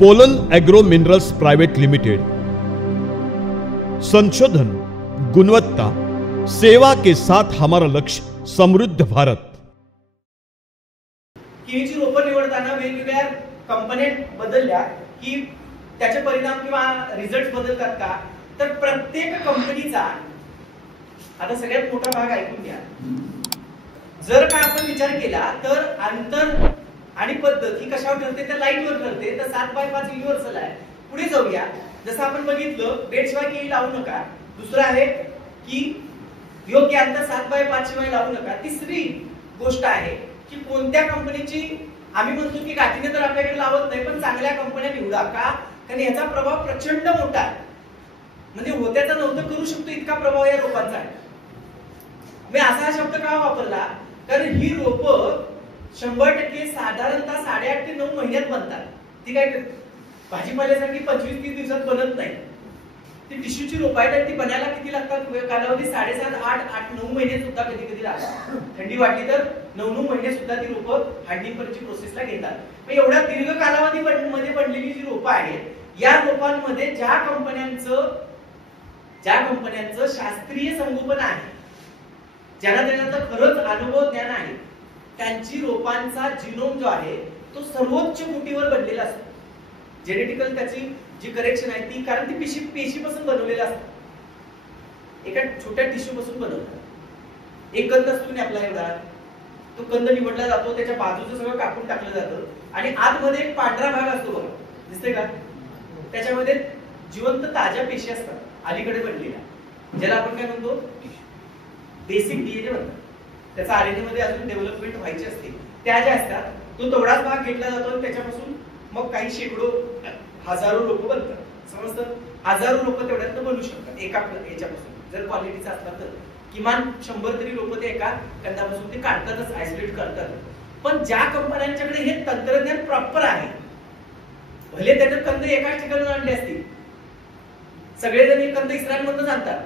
Pollen agro minerals private limited. संशोधन, गुणवत्ता, सेवा के साथ हमारा लक्ष्य समृद्ध भारत। केळीची रोपं निवडताना वेगवेगळ्या कंपन्या बदलल्या की त्याचे परिणाम किंवा रिझल्ट बदलतात का? तर प्रत्येक कंपनीचा आता सगळ्यात मोठा भाग ऐकून घ्या। जर का आपण विचार केला तर अंतर आणि पद्धत ही कशावर ठरते? तर लाईटवर ठरते। तर 7x5 युनिव्हर्सल आहे। पुढे जाऊया, जसं आपण बघितलं बेडशिवाय केळी लावू नका। दुसरं आहे की योग्य अंतर 7x5 शिवाय लावू नका। तिसरी गोष्ट आहे की कोणत्या कंपनीची आम्ही म्हणतो की गाठीने तर आपल्याकडे लावत नाही, पण चांगल्या कंपन्या निवडा का? कारण याचा प्रभाव प्रचंड मोठा आहे। म्हणजे होत्याचा नव्हतं करू शकतो इतका प्रभाव या रोपांचा आहे। मी असा शब्द का वापरला? कारण ही रोपं 100% साधारणतः 8.5 ते 9 महिन्यात बनतात। ती काय भाजीपाल्यासारखी 25-30 दिवसात बनत नाही। ती टिश्यूची रोपं आहेत, ती बनायला किती लागतात? कालावधी 7.5, 8, 9 महिने सुद्धा कधी कधी लागतात। थंडी वाटली तर 9 महिने सुद्धा ती रोपं हार्डनिंगची प्रोसेसला घेतात। मग एवढ्या दीर्घ कालावधी मध्ये बनलेली जी रोपं आहेत, या रोपांमध्ये ज्या कंपन्यांचं शास्त्रीय संगोपन आहे, ज्यांना त्याचा खरंच अनुभव ज्ञान आहे, त्यांची रोपांचा जिनोम जो आहे तो सर्वोच्च कोटीवर बनलेला असतो। जेनेटिकल त्याची जी करेक्शन आहे ती, कारण ती पेशीपासून बनवलेला असतो। एका छोट्या टिश्यू पासून बनवतात। एक कंद असतो ना आपला एवढा, तो कंद निवडला जातो, त्याच्या बाजूचं सगळं कापून टाकलं जातं आणि आतमध्ये एक पांढरा भाग असतो बघा, दिसतंय का? त्याच्यामध्ये जिवंत ताज्या पेशी असतात अलीकडे बनलेल्या, ज्याला आपण काय म्हणतो? बेसिक डीएनए म्हणतात। त्याचा आरएनए मध्ये अजून डेव्हलपमेंट व्हायची असते। त्या ज्या असतात तो तेवढाच भाग घेतला जातो आणि त्याच्यापासून मग काही शेकडो हजारो रोपं बनतात। समजतं? हजारो रोपं तेवढ्यात बनू शकतात एका याच्यापासून, जर क्वालिटीचा असला तर किमान 100 तरी रोपं ते एका कंदापासून ते काढतातच, आयसोलेट करतात। पण ज्या कंपन्यांच्याकडे हे तंत्रज्ञान प्रॉपर आहे, भले त्याने कंद एकाच ठिकाणी आणले असतील, सगळेजण हे कंद इस्रायलमधूनच आणतात,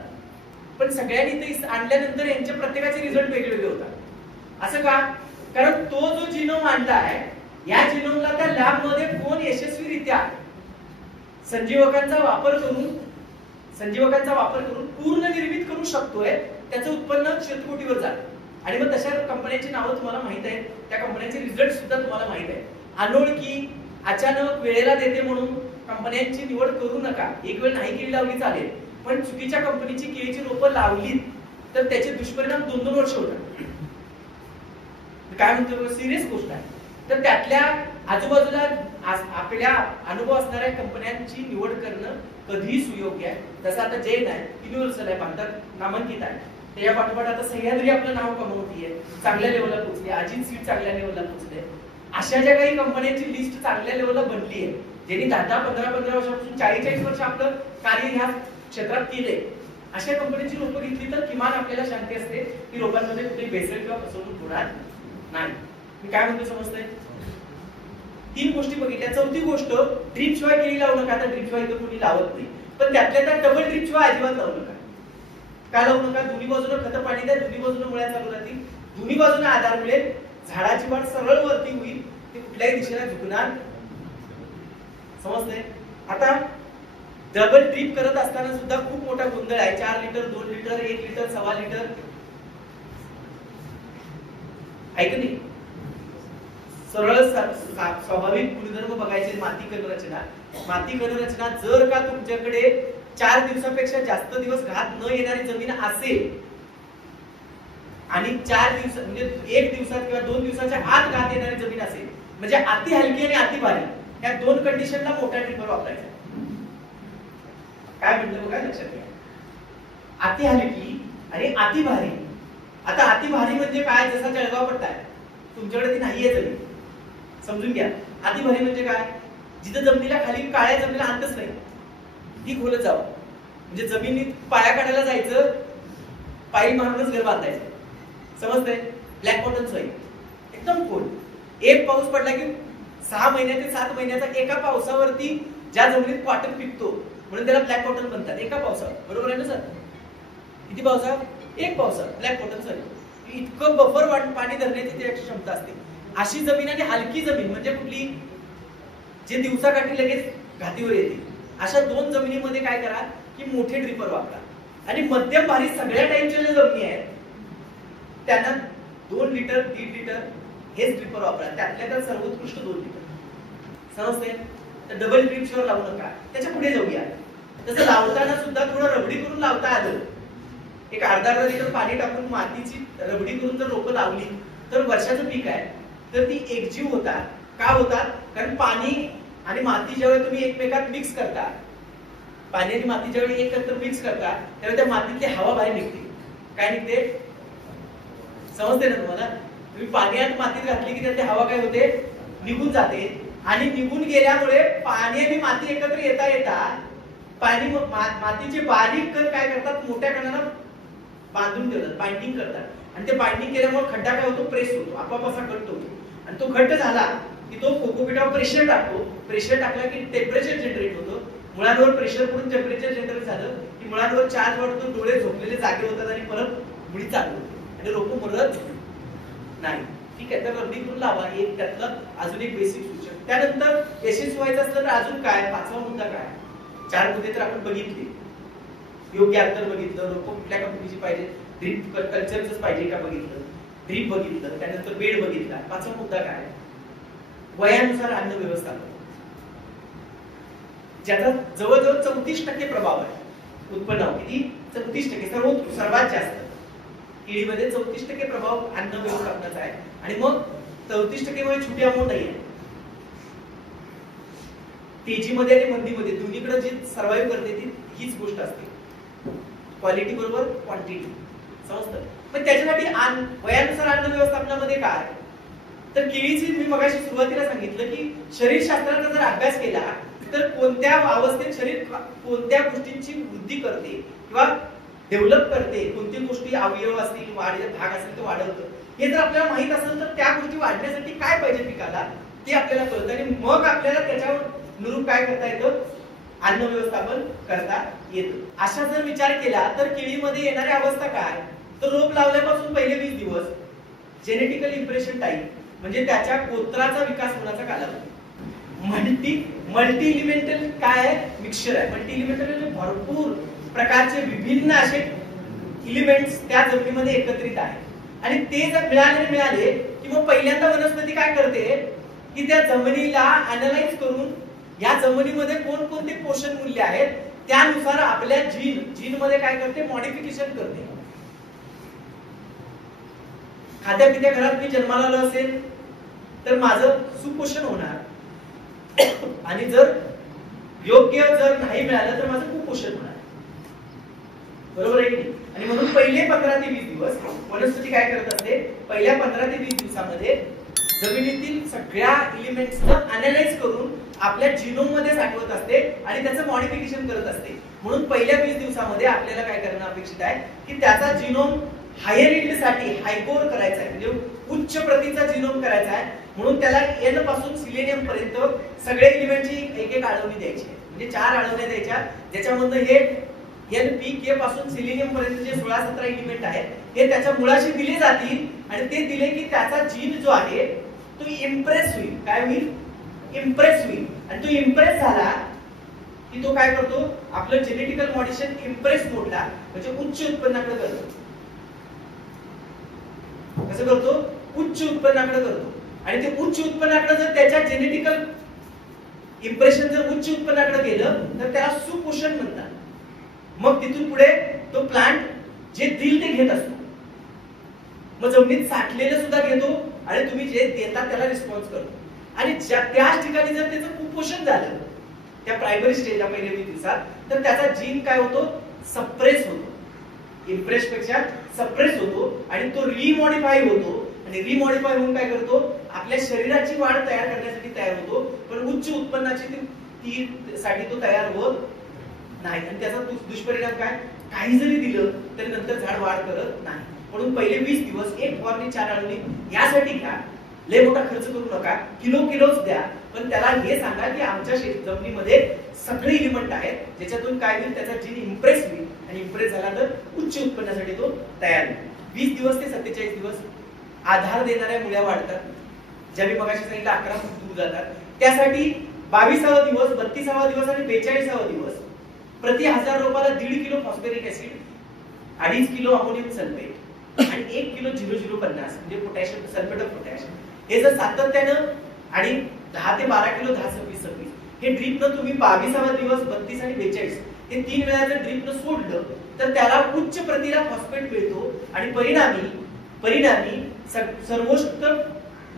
पण सगळ्यांनी ते आणल्यानंतर यांच्या प्रत्येकाचे रिझल्ट वेगवेगळे होतात। असं का? कारण तो जो जिनोम आणला आहे, या जिनोमला त्या लॅब मध्ये कोण यशस्वीरित्या संजीवकांचा वापर करून पूर्ण निर्मित करू शकतोय, त्याचं उत्पन्न शतकोटीवर जातं। आणि मग तशा कंपन्यांची नावं तुम्हाला माहित आहेत, त्या कंपन्यांचे रिझल्ट सुद्धा तुम्हाला माहित आहेत। अनोळखी अचानक वेळेला देते म्हणून कंपन्यांची निवड करू नका। एक वेळ नाही केळी लावली चालेल, पण चुकीच्या कंपनीची केळीची रोपं लावली तर त्याचे दुष्परिणाम 2-2 वर्ष होतात। काय म्हणतो? सिरियस गोष्ट आहे। तर त्यातल्या आजूबाजूला आपल्या अनुभव असणाऱ्या कंपन्यांची निवड करणं कधीही सुयोग्य आहे। जसं आता जैन आहे, युनिव्हर्सल आहे, भारतात नामांकित आहे। त्याच्या पाठोपाठ आता सह्याद्री आपलं नाव कमवतीये, चांगल्या लेवलला पोहोचली, अजित सीड चांगल्या लेवलला पोहोचले। अशा ज्या काही कंपन्यांची लिस्ट चांगल्या लेवलला बनली आहे, ज्यांनी 10, 15 वर्षापासून 40 वर्ष आपलं कार्य ह्या क्षेत्रात केले, अशा कंपनीची रोपं घेतली तर किमान आपल्याला शांती असते की रोपांमध्ये कुठे भेसळ किंवा फसवणूक होणार नाही। मी काय म्हणतो समजतंय? 3 गोष्टी बघितल्या। चौथी गोष्ट, ड्रीप शिवाय केळी लावू नका। आता ड्रीप शिवाय इथं कोणी लावत नाही, पण त्यातल्या त्यात डबल ड्रीप शिवाय अजिबात लावू नका। का लावू नका? दोन्ही बाजूने खत पाणी द्या, दोन्ही बाजूने मुळ्या चालू राहतील, दोन्ही बाजूने आधार मिळेल, झाडाची वाढ सरळ वरती होईल, ती कुठल्याही दिशेला झुकणार। समजतंय? आता डबल ड्रीप करत असताना सुद्धा खूप मोठा गोंधळ आहे। 4 लिटर, 2 लिटर, 1 लिटर, 1.25 लिटर, ऐक नाही। सरळ स्वाभाविक गुणधर्म बघायचे। माती कण रचना जर का तुमच्याकडे 4 दिवसापेक्षा जास्त दिवस घात न येणारी जमीन असेल आणि 4 दिवस म्हणजे 1 दिवसात किंवा 2 दिवसाच्या आत घात येणारी जमीन असेल, म्हणजे अति हलकी आणि अति भारी, या 2 कंडिशनला मोठा ड्रिपर वापरायचा। काय म्हणलं बघा, लक्षात घ्या। अति हलकी आणि अति भारी। आता अति भारी म्हणजे काय? जसा जळगाव पट्टा आहे, तुमच्याकडे ती नाहीये जमीन, समजून घ्या। अति भारी म्हणजे काय? जिथं जमिनीला खाली काळ्या जमिनीला हातच नाही, ती खोलत जावं, म्हणजे जमिनीत पाया काढायला जायचं, पायी मारूनच घर बांधायचं। समजतंय? ब्लॅक कॉटन सॉइल, एकदम खोल। एक पाऊस पडला की 6 महिन्या ते 7 महिन्याचा एका पावसावरती ज्या जमिनीत कॉटन पिकतो, म्हणून त्याला ब्लॅक कॉटन म्हणतात। एका पावसावर, बरोबर आहे ना सर? किती पावसावर? 1 पावसावर ब्लॅक कॉटन सॉइल। इतकं बफर पाणी धरण्याची त्याची क्षमता असते। अशी जमीन आणि हलकी जमीन म्हणजे कुठली? जे दिवसाकाठी लगेच घातीवर येतील. अशा 2 जमिनीमध्ये काय करा की मोठे ड्रिपर वापरा. आणि मध्यम भारी सगळ्या टाईपच्या ज्या जमिनी आहेत त्यांना 2 लिटर 3 लिटर हेच ड्रिपर वापरा. त्यातल्या त्यात सर्वोत्कृष्ट 2 लिटर. समजते? तर डबल ड्रिपवर लावू नका. त्याच्या पुढे जाऊया. तसं लावताना सुद्धा थोडं रबडी करून लावता आलं, एक अर्धा लिटर पाणी टाकून मातीची रबडी करून जर रोपं लावली तर वर्षाचं पीक आहे तर ती एकजीव होतात. का होतात? कारण पाणी आणि माती ज्यावेळी तुम्ही एकमेकात मिक्स करता, पाणी आणि माती ज्यावेळी एकत्र मिक्स करता त्यावेळी त्या मातीतली हवा बाहेर निघते. काय निघते? समजते ना तुम्हाला? तुम्ही पाणी आणि मातीत घातली की त्यातली हवा काय होते? निघून जाते. आणि निघून गेल्यामुळे पाणी आणि माती एकत्र येता येता पाणी मातीचे बारीक कण काय करतात? मोठ्या कणांना बांधून ठेवतात, बाइंडिंग करतात. आणि ते बाइंडिंग केल्यामुळे खड्डा काय होतो? प्रेस होतो, आपोआप असा घट्ट होतो. आणि तो घट्ट झाला की तो कोकोपीटावर प्रेशर टाकतो. प्रेशर टाकला की टेम्परेचर जनरेट होतो. मुळांवर प्रेशर पडून टेम्परेचर जनरेट झालं की मुळांवर चार्ज वाढतो, डोळे झोपलेले जागे होतात आणि परत मुळी चालू होते आणि रोप मरत नाही. ठीक आहे, तर रबडी करून लावा. एक त्यातलं अजून एक बेसिक सूचना. त्यानंतर यशस्वी व्हायचं असलं तर अजून काय? 5वा मुद्दा काय? 4 मुद्दे तर आपण बघितले. योग्य अंतर बघितलं, रोप कुठल्या कंपनीची पाहिजे, ड्रीप कल्चरच पाहिजे का बघितलं, ड्रीप बघितलं, त्यानंतर बेड बघितला. 5वा मुद्दा काय? वयानुसार अन्न व्यवस्थापन, ज्याचा जवळजवळ 34% प्रभाव आहे उत्पन्नावर. किती? 34%. सर्वात जास्त केळीमध्ये 34% प्रभाव अन्न व्यवस्थापनाचा आहे. आणि मग 34% म्हणजे छोटी अमाऊंट नाही आहे. तेजीमध्ये आणि मंदीमध्ये दोन्हीकडे जी सर्व्हाइव्ह करते ती हीच गोष्ट असते, क्वालिटी बरोबर क्वांटिटी. समजतं? पण त्याच्यासाठी वयानुसार अन्न व्यवस्थापनामध्ये काय? तर केळीची मी मगाशी सुरुवातीला सांगितलं की शरीरशास्त्राचा जर अभ्यास केला तर कोणत्या अवस्थेत शरीर कोणत्या गोष्टींची वृद्धी करते किंवा डेव्हलप करते, कोणती गोष्टी अवयव असतील, भाग असतील ते वाढवतं, हे जर आपल्याला माहित असेल तर त्या गोष्टी वाढण्यासाठी काय पाहिजे पिकाला ते आपल्याला कळतं. आणि मग आपल्याला त्याच्यावर अनुरूप काय करता येतं? अन्न व्यवस्थापन करता येतं. अशा जर विचार केला तर केळीमध्ये येणारी अवस्था काय? तर रोप लावल्यापासून पहिले 20 दिवस जेनेटिकल इम्प्रेशन टाइम, म्हणजे त्याच्या गोत्राचा विकास होण्याचा कालावधी. मल्टी एलिमेंटल काय आहे? मिक्सचर आहे. मल्टी एलिमेंटल म्हणजे भरपूर प्रकारचे विभिन्न असे एलिमेंट्स त्या जमिनीमध्ये एकत्रित आहेत. आणि ते जर मिळाले की मग पहिल्यांदा वनस्पती काय करते की त्या जमिनीला अॅनालाइज करून या जमिनीमध्ये कोणकोणते पोषण मूल्य आहेत त्यानुसार आपल्या जीन मध्ये काय करते? मॉडिफिकेशन करते. खात्यापित्या घरात मी जन्माला आलो असेल तर माझं सुपोषण होणार, आणि जर योग्य जर नाही मिळालं तर माझं कुपोषण होणार. बरोबर आहे की? आणि म्हणून पहिले 15 ते 20 दिवस वनस्पती काय करत असते? पहिल्या 15 ते 20 दिवसामध्ये जमिनीतील सगळ्या एलिमेंट्सचं अॅनालाइज करून आपल्या जीनोम मध्ये साठवत असते आणि त्याचं मॉडिफिकेशन करत असते. म्हणून पहिल्या 20 दिवसामध्ये आपल्याला काय करणं अपेक्षित आहे की त्याचा जीनोम हायर यील्ड साठी हायकोर करायचा आहे, म्हणजे उच्च प्रतीचा जीनोम करायचा आहे. म्हणून त्याला एन पासून सिलेनियम पर्यंत सगळे एलिमेंटची एक आळवणी द्यायची, म्हणजे 4 आळवण्या द्यायच्या, ज्याच्यामध्ये हे एन पी के पासून सिलेनियम पर्यंत जे 16-17 एलिमेंट आहेत हे त्याच्या मुळाशी दिले जातील. आणि ते दिले की त्याचा जीन जो आहे तो इम्प्रेस होईल. काय होईल? इम्प्रेस होईल. आणि तो इम्प्रेस झाला की तो काय करतो? आपलं जेनेटिकल मॉडिफिकेशन इम्प्रेस मोडला म्हणजे उच्च उत्पन्नाकडे करतो. कसं करतो? उच्च उत्पन्नाकडे करतो. आणि ते उच्च उत्पन्नाकडे जर त्याच्या जेनेटिकल इम्प्रेशन जर उच्च उत्पन्नाकडे गेलं तर त्याला सुपोषण म्हणतात. मग तिथून पुढे तो प्लांट जे दिल ते घेत असतो. मग जमिनीत साठलेलं सुद्धा घेतो आणि तुम्ही जे देता त्याला रिस्पॉन्स करतो. आणि त्याच ठिकाणी जर त्याचं कुपोषण झालं त्या प्रायमरी स्टेजला पहिल्या 20 दिवसात तर त्याचा जीन काय होतो? सप्रेस होतो. इम्प्रेस पेक्षा सप्रेस होतो आणि तो रिमॉडिफाय होतो. आणि रिमॉडिफाय होऊन काय करतो? आपल्या शरीराची वाढ तयार करण्यासाठी तयार होतो, पण उच्च उत्पन्नाची साठी तो तयार होत नाही. आणि त्याचा दुष्परिणाम काय? काही जरी दिलं तरी नंतर झाड वाढ करत नाही. म्हणून पहिले 20 दिवस एक फवारणी 4 आळवणी यासाठी घ्या. लय मोठा खर्च करू नका, किलोच द्या, पण त्याला हे सांगा की आमच्या जमिनीमध्ये सगळे एलिमेंट आहेत ज्याच्यातून काय होईल? त्याचा जीन इम्प्रेस होईल आणि इम्प्रेस झाला तर उच्च उत्पन्नासाठी तो तयार होईल. 20 दिवस ते 47 दिवस आधार देणाऱ्या मुळ्या वाढतात, ज्या मी मगाशी सांगितलं 11 फूट दूर जातात. त्यासाठी 22वा दिवस, 32वा दिवस आणि 42वा दिवस प्रति 1000 रोपाला 1.5 kilo phosphoric acid, 2.5 kilo ammonium sulphate आणि 1 किलो 0050 म्हणजे पोटॅशियम सल्फेट ऑफ पोटॅशियम हे जर सातत्यानं आणि 10 ते 12 किलो 10 26 26 हे ड्रीपनं तुम्ही 22वा दिवस, 32 आणि 42 हे 3 वेळा जर ड्रीपनं सोडलं तर त्याला उच्च प्रतीला फॉस्फेट मिळतो आणि परिणामी सर्वोत्तम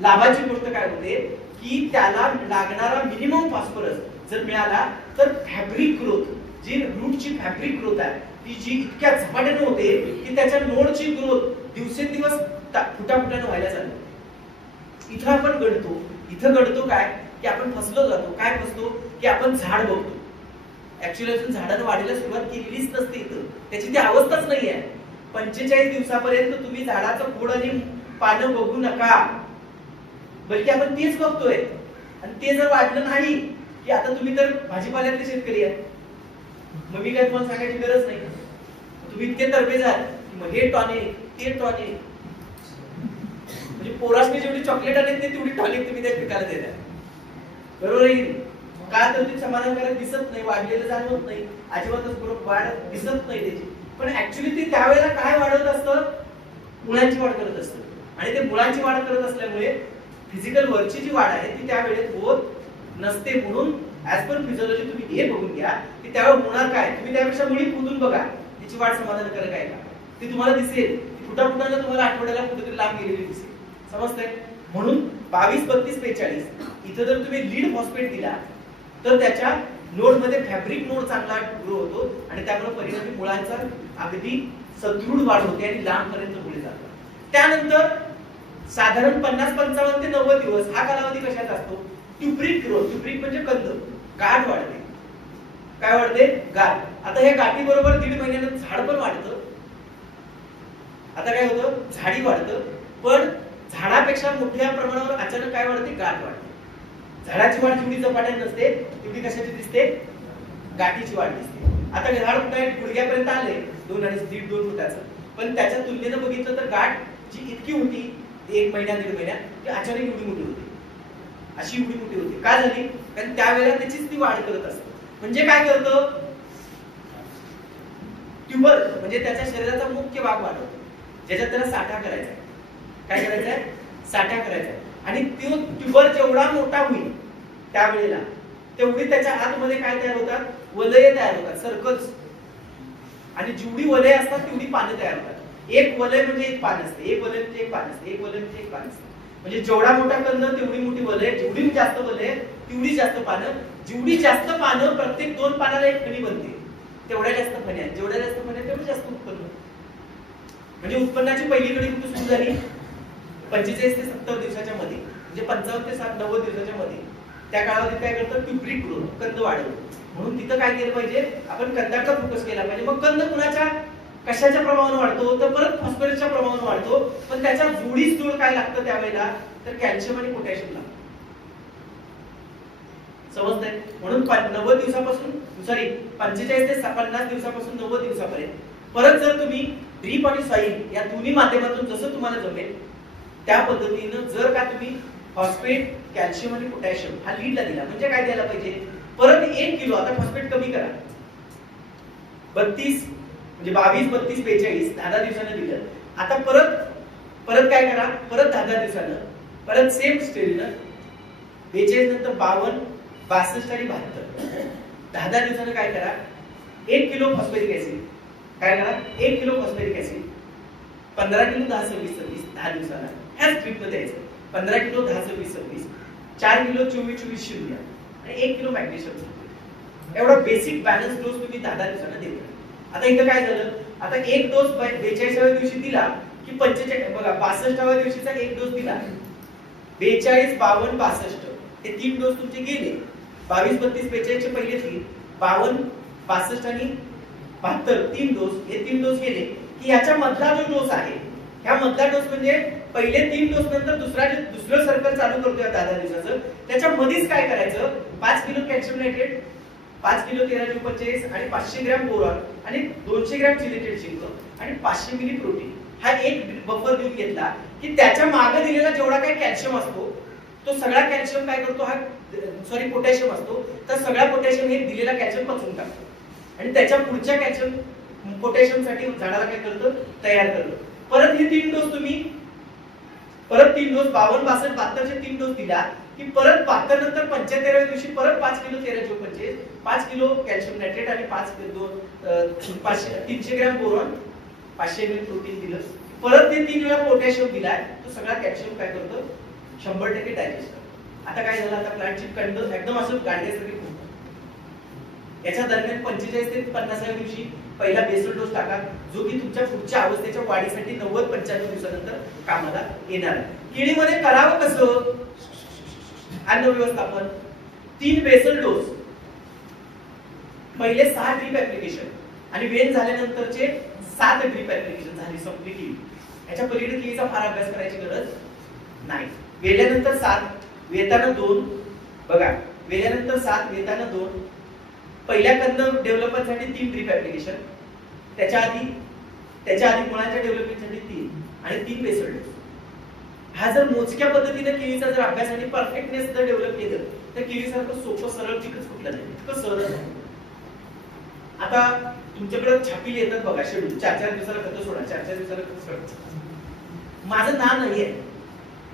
लाभाची गोष्ट काय होते की त्याला लागणारा मिनिमम फॉस्फरस जर मिळाला तर फॅब्रिक ग्रोथ, जी रूटची फॅब्रिक ग्रोथ आहे ती जी इतक्या झपाट्याने होते की त्याच्या नोडची ग्रोथ दिवसेंदिवस फुटाफुटाने व्हायला चालू. इथं आपण घडतो काय की आपण फसलो जातो. काय फसतो की आपण झाड बघतो, ऍक्च्युअली अजून झाडानं वाढायला सुरुवात केलेलीच नसते. इथं त्याची ती अवस्थाच नाहीये. 45 दिवसापर्यंत तुम्ही झाडाचं खोड आणि पानं बघू नका, बल्कि आपण तेच बघतोय. आणि ते जर वाढलं नाही की आता तुम्ही तर भाजीपाल्यातले शेतकरी आहे, मग मी काय तुम्हाला सांगायची गरज नाही. तुम्ही इतके तरबेज आहात मग हे टॉनिक ते टॉनिक, म्हणजे पोरासने जेवढी चॉकलेट आणत नाही तेवढी टॉनिक तुम्ही त्या पिकाला देता. बरोबर आहे? का तर ते समाधानकारक दिसत नाही, वाढलेलं जाणवत नाही, अजिबातच बरोबर वाढ दिसत नाही त्याची. पण ऍक्च्युली ते त्यावेळेला काय वाढत असतं, मुळांची वाढ करत असतं. आणि ते मुळांची वाढ करत असल्यामुळे फिजिकल वरची जी वाढ आहे ती त्यावेळेत होत नसते. म्हणून ऍज पर फिजिओलॉजी तुम्ही हे बघून घ्या की त्यावेळेस होणार काय. तुम्ही त्यापेक्षा मुळी खोदून बघा त्याची वाढ समाधानकारक आहे का, ते तुम्हाला दिसेल. फुटाफुटानं तुम्हाला आठवड्याला कुठेतरी लांब गेलेली दिसेल. समजतंय? म्हणून 22, 32, 45 इथं जर तुम्ही लीड फॉस्फेट दिला तर त्याच्या नोड मध्ये फॅब्रिक नोड चांगला ग्रो होतो आणि त्यामुळे परिणामी मुळांचा अगदी सदृढ वाढ होते आणि लांब पर्यंत पुढे जातात. त्यानंतर साधारण 50, 55 ते 90 दिवस हा कालावधी कशाचा असतो, ट्युब्रिक ग्रोथ. ट्युब्रिक म्हणजे कंद, गाठ वाढते. काय वाढते? गाठ. आता हे गाठी बरोबर 1.5 महिन्यानं झाड पण वाढतं. आता काय होतं, झाडी वाढतं, पण झाडापेक्षा मोठ्या प्रमाणावर अचानक काय वाढते, गाठ वाढते. झाडाची वाढ जेवढी झपाट्याने नसते तेवढी कशाची दिसते, गाठीची वाढ दिसते. आता झाड कुठे गुडघ्यापर्यंत आले 2.5-2 फुटाचं, पण त्याच्या तुलनेनं बघितलं तर गाठ जी इतकी होती 1 महिना 1.5 महिना ती अचानक एवढी मोठी होती, अशी एवढी मोठी होती. का झाली? कारण त्यावेळेला त्याचीच ती वाढ करत असते. म्हणजे काय करतं, ट्युबर म्हणजे त्याच्या शरीराचा मुख्य भाग वाढवतो ज्याच्यात त्याला साठा करायचा आहे. काय करायचंय, साठा करायचा आहे. आणि तो ट्युबर जेवढा मोठा होईल त्यावेळेला तेवढी त्याच्या आतमध्ये काय तयार होतात, वलय तयार होतात, सर्कल्स. आणि जेवढी वलय असतात तेवढी पानं तयार होतात. एक वलय म्हणजे एक पान असते, एक वलय म्हणजे एक पान असते, एक वलय म्हणजे एक पान असते. म्हणजे जेवढा मोठा कंद तेवढी मोठी वलय, जेवढी जास्त वलय तेवढी जास्त पानं, जेवढी जास्त पानं प्रत्येक 2 पानाला एक फणी बनते तेवढ्या जास्त फण्या, जेवढ्या जास्त फण्या तेवढं जास्त उत्पन्न. म्हणजे उत्पन्नाची पहिली कडी कुठे सुरू झाली, 45 ते 70 दिवसाच्या मध्ये, म्हणजे 55 ते 90 दिवसाच्या मध्ये. त्या काळामध्ये काय करतं, ट्युब्रिक ग्रोथ, कंद वाढवतो. म्हणून तिथं काय केलं पाहिजे, आपण कंदाकडे फोकस केला पाहिजे. मग कंद कुणाच्या कशाच्या प्रमाणावर वाढतो, तर परत फॉस्फरसच्या प्रमाणावर वाढतो. पण त्याच्या जोडीच जोड काय लागतं त्यावेळेला, तर कॅल्शियम आणि पोटॅशियम लागतं. समजतंय? म्हणून 90 दिवसापासून 45 ते 50 दिवसापासून 90 दिवसापर्यंत परत जर तुम्ही ड्रीप आणि सॉइल या दोन्ही माध्यमातून जसं तुम्हाला जमेल त्या पद्धतीनं जर का तुम्ही फॉस्फेट, कॅल्शियम आणि पोटॅशियम हा लीडला दिला, म्हणजे काय द्यायला पाहिजे, परत 1 किलो. आता फॉस्फेट कमी करा, 32 म्हणजे 22, 32, 42 10 दिवसानं दिलं. आता परत काय करा, परत 10 दिवसानं परत सेम स्टेजनं 42 नंतर 52, 62 आणि 72 10 दिवसानं काय करा, 1 किलो फॉस्फरिक ऍसिड. काय करा, 1 किलो फॉस्फरिक ऍसिड 15 किलो 10, 26, 26 10 दिवसाला ह्याच ट्रीपमध्ये द्यायचं. 15 किलो 10, 26, 26 4 किलो 24, 24 शून्य आणि 1 किलो मॅग्नेशियम सल्फेट. एवढा बेसिक बॅलन्स डोस तुम्ही 10 दिवसांना देता. आता इथं काय झालं, आता एक डोस 42व्या दिवशी दिला की 45 बघा 62व्या दिवशीचा एक डोस दिला, 42, 52, 62 हे 3 डोस तुमचे गेले. 22, 32, 45 चे पहिले 3, 52, 62 आणि 72 3 डोस, हे 3 डोस गेले की याच्या मधला जो डोस आहे, ह्या मधला डोस म्हणजे पहिले 3 डोस नंतर दुसरं सर्कल चालू करतोय 10 दिवसाचं. त्याच्या मध्येच काय करायचं, 5 किलो कॅल्शियम नायट्रेट, 5 किलो 1345 आणि 500 ग्रॅम बोरॉन आणि 200 ग्रॅम चिलेटेड झिंक आणि 500 मिली प्रोटीन हा एक बफर देऊन घेतला की त्याच्या मागे दिलेला जेवढा काही कॅल्शियम असतो तो सगळा कॅल्शियम काय करतो, हा सॉरी पोटॅशियम असतो, तर सगळा पोटॅशियम हे दिलेला कॅल्शियम पचवून टाकतो आणि त्याच्या पुढच्या कॅल्शियम पोटॅशियम साठी झाडाला काय करतं, तयार करतं. परत हे 3 डोस तुम्ही परत 3 डोस 52, 62, 72 3 डोस दिला की परत 72 नंतर 75व्या दिवशी परत 5 किलो 13-25 5 किलो कॅल्शियम नायट्रेट आणि 300 ग्रॅम बोरॉन 500 ml प्रोटीन दिलं. परत ते 3 वेळा पोटॅशियम दिलाय, तो सगळा कॅल्शियम काय करतो, 100% डायजेस्ट करतो. आता काय झालं, आता प्लांटची कंड एकदम असं गाडण्यासारखी खूप. याच्या दरम्यान 45 ते 50व्या दिवशी पहिला बेसल डोस टाका, जो की तुमच्या पुढच्या अवस्थेच्या वाढीसाठी 90-95 दिवसानंतर कामाला येणार. केळीमध्ये करावं कसं अन्न व्यवस्थापन, 3 बेसल डोस, पहिले 6 ड्रीप ऍप्लिकेशन आणि वेन झाल्यानंतरचे 7 ड्रीप ऍप्लिकेशन झाली, संपली केळी. याच्या पलीकडे केळीचा फार अभ्यास करायची गरज नाही. वेल्यानंतर 7, वेताना 2, बघा वेल्यानंतर 7, वेताना 2, पहिल्या कंद डेव्हलपमेंटसाठी 3 ड्रीप ऍप्लिकेशन, त्याच्या आधी मुळाच्या डेव्हलपमेंटसाठी 3 आणि 3 बेसल डोस. हा जर मोजक्या पद्धतीने केळीचा जर अभ्यास आणि परफेक्टनेस जर डेव्हलप केलं तर केळीसारखं सोपं सरळ पिकच कुठलं नाही, इतकं सहज आहे. आता तुमच्याकडे छापील येतात बघा शेड्यूल, 4-4 दिवसाला खत सोडा, 4-4 दिवसाला खत सोडा. माझं ना नाहीये,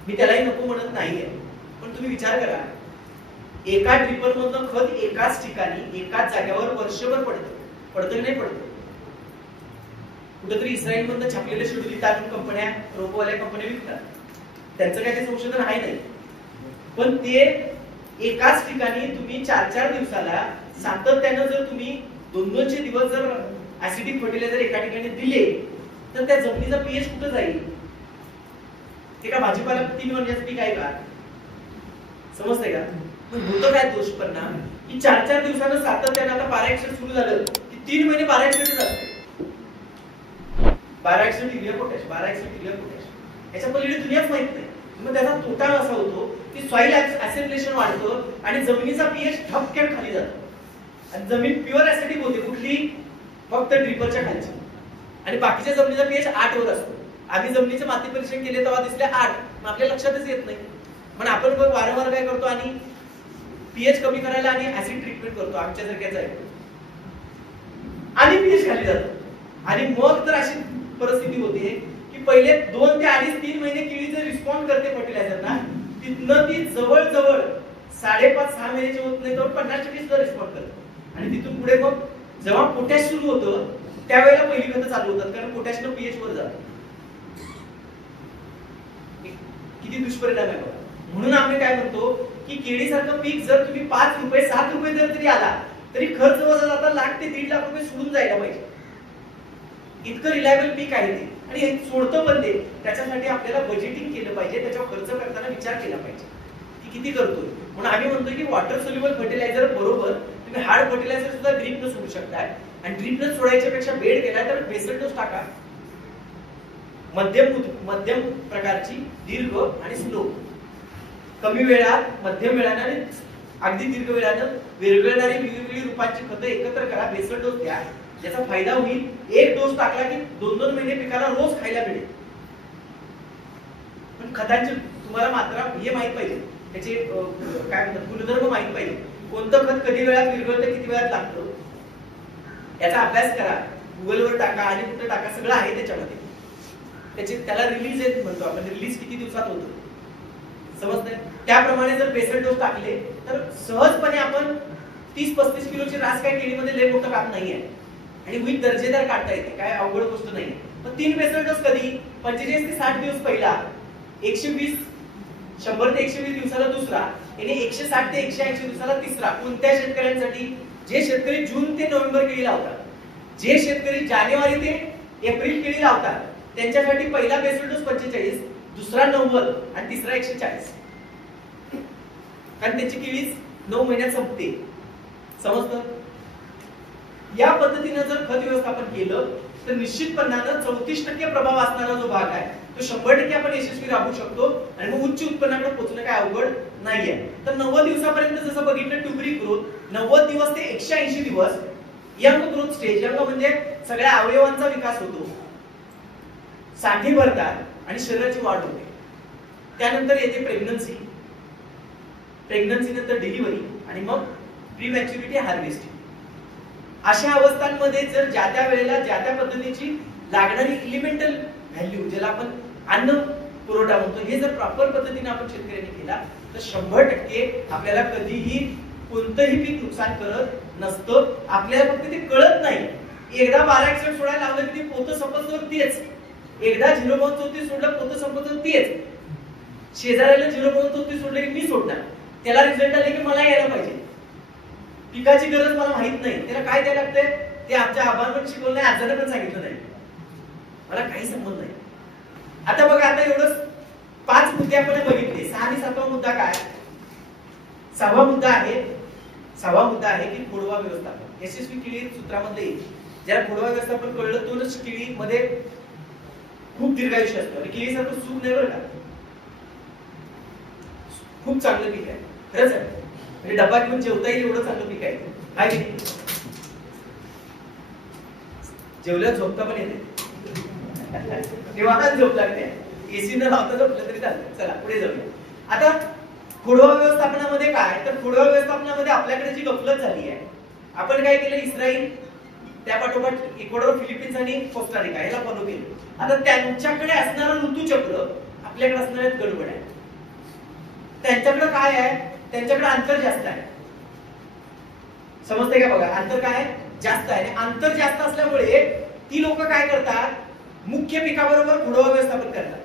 मी त्यालाही नको म्हणत नाहीये, पण तुम्ही विचार करा, एका ड्रिपर मधनं खत एकाच ठिकाणी एकाच जागेवर वर्षभर पडतं की नाही पडतं. कुठेतरी इस्रायल मधनं छापलेलं शेड्यूल इथं कंपन्या, रोपवाल्या कंपन्या विकतात, त्यांचं काय ते संशोधन आहे नाही, पण ते एकाच ठिकाणी तुम्ही 4-4 दिवसाला सातत्यानं जर तुम्ही 2-2चे दिवस जर ऍसिडिक फर्टिलायझर एका ठिकाणी दिले तर त्या जमिनीचा पीएच कुठं जाईल. ते का भाजीपाला 3 महिन्याचं पीक आहे का, समजतंय का. पण होतं काय दोष परिणाम की 4-4 दिवसानं सातत्यानं आता 12 सुरू झालं की 3 महिने 12 असते, 12 युरिया पोटॅश, 12 युरिया पोटॅश, याच्या पलीकडे दुनियाच माहित नाही. मग त्याचा तोटा असा होतो की सॉइल ऍसिडिलेशन वाढतं आणि जमिनीचा पीएच ठपक्यात खाली जातो आणि जमीन प्युअर ऍसिडिक होते. कुठली, फक्त ड्रिपरच्या खालची, आणि बाकीच्या जमिनीचा पीएच 8 वर असतो. आम्ही जमिनीचे माती परीक्षण केले तेव्हा दिसले 8, मग आपल्या लक्षातच येत नाही. पण आपण वारंवार काय करतो आणि पीएच कमी करायला आणि ऍसिड ट्रीटमेंट करतो आमच्यासारख्याच आहे आणि पीएच खाली जातो. आणि मग तर अशी परिस्थिती होते की पहिले 2 ते 3 महिने केळी जर रिस्पॉन्ड करते फर्टिलायझरना, तिथनं ती जवळ 5.5-6 महिन्याची होत नाही तर 50% सुद्धा रिस्पॉन्ड करते. आणि तिथून पुढे मग जेव्हा पोटॅश सुरू होतं त्यावेळेला पहिली खतं चालू होतात, कारण पोटॅशनं पीएच वर जातं. किती दुष्परिणाम आहे बघा. म्हणून आम्ही काय म्हणतो की केळीसारखं पीक जर तुम्ही 5 रुपये 7 रुपये जरी आला तरी खर्च वजा जाता ₹1 ते ₹1.5 लाख सोडून जायला पाहिजे. इतकं रिलायबल पीक आहे ते, आणि हे सोडतं पण ते. त्याच्यासाठी आपल्याला बजेटिंग केलं पाहिजे, त्याच्यावर खर्च करताना विचार केला पाहिजे की किती करतोय. म्हणून आम्ही म्हणतोय की वॉटर सोल्युबल फर्टिलायझर बरोबर तुम्ही हार्ड फर्टिलायझर सुद्धा ड्रीपनं सोडू शकताय, आणि ड्रीपनं सोडायच्या पेक्षा बेड केलाय तर बेसल डोस टाका. मध्यम प्रकारची, दीर्घ आणि स्लो, कमी वेळात, मध्यम वेळाने आणि अगदी दीर्घ वेळानं वेगवेगळी वेगवेगळी रूपांची खतं एकत्र करा, बेसल डोस द्या. याचा फायदा होईल, एक डोस टाकला की 2-2 महिने पिकाला रोज खायला मिळेल. पण खतांचे तुम्हाला मात्रा हे माहित पाहिजे, त्याचे काय म्हणतात गुणधर्म माहित पाहिजे. कोणतं खत कधी वेळात विरघळतं, किती वेळात लागतं, याचा अभ्यास करा. गुगलवर टाका आणि कुठं टाका, सगळं आहे त्याच्यामध्ये. त्याला रिलीज म्हणतो आपण, रिलीज किती दिवसात होतं समजतंय. त्याप्रमाणे जर बेसल डोस टाकले तर सहजपणे आपण 30-35 किलोची रास काय केळीमध्ये लय मोठं काम नाहीये, आणि विथ दर्जेदार काढता येते, काय अवघड गोष्ट नाही. पण 3 बेसल डोस कधी, 45 ते 60 दिवस पहिला, 100 ते 120 दिवसाला दुसरा, आणि 160 ते 180 दिवसाला तिसरा. कोणत्या शेतकऱ्यांसाठी, जे शेतकरी जून ते नोव्हेंबर केळी लावतात, जे शेतकरी जानेवारी ते एप्रिल केळी लावतात, त्यांच्यासाठी पहिला बेसल डोस 45, दुसरा 90 आणि तिसरा 140. कारण त्याची केळी 9 महिन्यात संपते, समजतं. या पद्धतीने जर खत व्यवस्थापन केलं तर निश्चितपणानं 34% प्रभाव असणारा जो भाग आहे तो 100% आपण यशस्वी राबवू शकतो, आणि मग उच्च उत्पन्नाकडे पोहोचणं काय अवघड नाहीये. तर 90 दिवसापर्यंत जसं बघितलं ट्युबरी ग्रोथ, 90 दिवस ते 180 दिवस यंग ग्रोथ स्टेज. यंग म्हणजे सगळ्या अवयवांचा विकास होतो, साठी भरतात आणि शरीराची वाढ होते. त्यानंतर येते प्रेग्नन्सी, प्रेग्नन्सी नंतर डिलिव्हरी आणि मग प्रीमॅच्युरिटी हार्वेस्टिंग. अशा अवस्थांमध्ये जर ज्या त्या वेळेला ज्या त्या पद्धतीची लागणारी एलिमेंटल व्हॅल्यू, ज्याला आपण अन्न पुरवठा म्हणतो, हे जर प्रॉपर पद्धतीने आपण शेतकऱ्यांनी केला तर 100% आपल्याला कधीही कोणतंही पीक नुकसान करत नसतं. आपल्याला फक्त ते कळत नाही. एकदा 1261 सोडायला लावलं की ते पोतं संपत तेच, एकदा 0.34 सोडलं पोतं संपत तेच, शेजाऱ्याला 0.34 सोडलं की मी सोडणार, त्याला रिझल्ट आले की मला यायला पाहिजे. पिकाची गरज मला माहित नाही, त्याला काय द्यायला लागतंय ते आमच्या आबांना पण शिकवलं नाही, आजारानं पण सांगितलं नाही, मला काही संबंध नाही. आता बघा, आता एवढं 5 मुद्दे आपण बघितले. 6 आणि 7वा मुद्दा काय? 6वा मुद्दा आहे की खोडवा व्यवस्थापन. यशस्वी केळी सूत्रामध्ये ज्याला खोडवा व्यवस्थापन कळलं तोच केळीमध्ये खूप दीर्घायुष्य असतं. आणि केळीसारखं सुख नाही बरं का, खूप चांगलं पीक आहे, खरंच आहे. म्हणजे डब्बा घेऊन जेवता येईल एवढं चांगलं पीक आहे. काय जेवल्यावर झोपता पण येते, निवांत झोप लागते, एसी न लावता झोपलं तरी चालतं. चला पुढे जाऊया. आता खोडवा व्यवस्थापनामध्ये काय, तर खोडवा व्यवस्थापनामध्ये आपल्याकडे जी गफलत झाली आहे, आपण काय केलं, इस्राईल त्या पाठोपाठ इक्वाडोर, फिलिपिन्स आणि कोस्टारिका याला फॉलो केलं. आता त्यांच्याकडे असणारं ऋतुचक्र आपल्याकडे असणाऱ्यात गडबड आहे. त्यांच्याकडे काय आहे, त्यांच्याकडे अंतर जास्त आहे. समजतंय का? बघा, अंतर काय जास्त आहे. अंतर जास्त असल्यामुळे ती लोक काय करतात, मुख्य पिकाबरोबर खोडवा व्यवस्थापन करतात.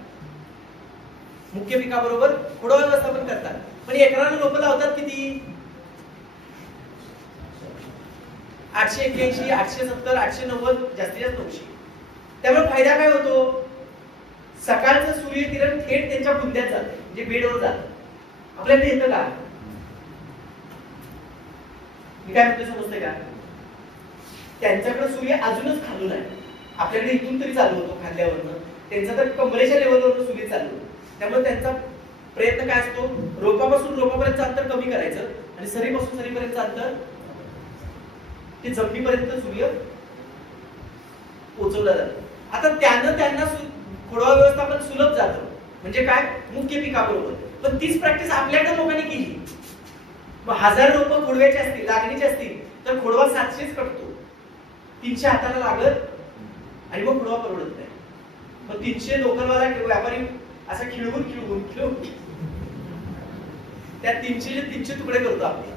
मुख्य पिकाबरोबर खोडवा व्यवस्थापन करतात. पण एकरानं लोक लावतात किती? 881, 870, 890, जास्तीत जास्त 900. त्यामुळे फायदा काय होतो, सकाळचं सूर्यकिरण थेट त्यांच्या बुंद्यात जातं, म्हणजे बेडवर जातं. आपल्याकडे येतं का? मी काय म्हणतो समजतंय का? त्यांच्याकडे सूर्य अजूनच खालून आहे, आपल्याकडे इथून तरी चालू होतो खाल्ल्यावरनं, त्यांचा तर कमरेच्या लेवलवरून सूर्य चालू होतो. त्यामुळे त्यांचा प्रयत्न काय असतो, रोपापासून रोपापर्यंत अंतर कमी करायचं आणि सरीपासून सरीपर्यंत अंतर ते जमिनीपर्यंत सूर्य पोहोचवला जातो. आता त्यांना खोडवा व्यवस्थापन सुलभ जातं, म्हणजे काय, मुख्य पिकाबरोबर. पण तीच प्रॅक्टिस आपल्याकडे लोकांनी केली. मग 1000 रोपं खोडव्याचे असतील, लागणीचे असतील, तर खोडवा 700च कटतो, 300 हाताला लागत आणि मग खोडवा परवडत नाही. मग 300 लोकलवाला व्यापारी असा खिळवून त्या 300 तुकडे करतो, आपले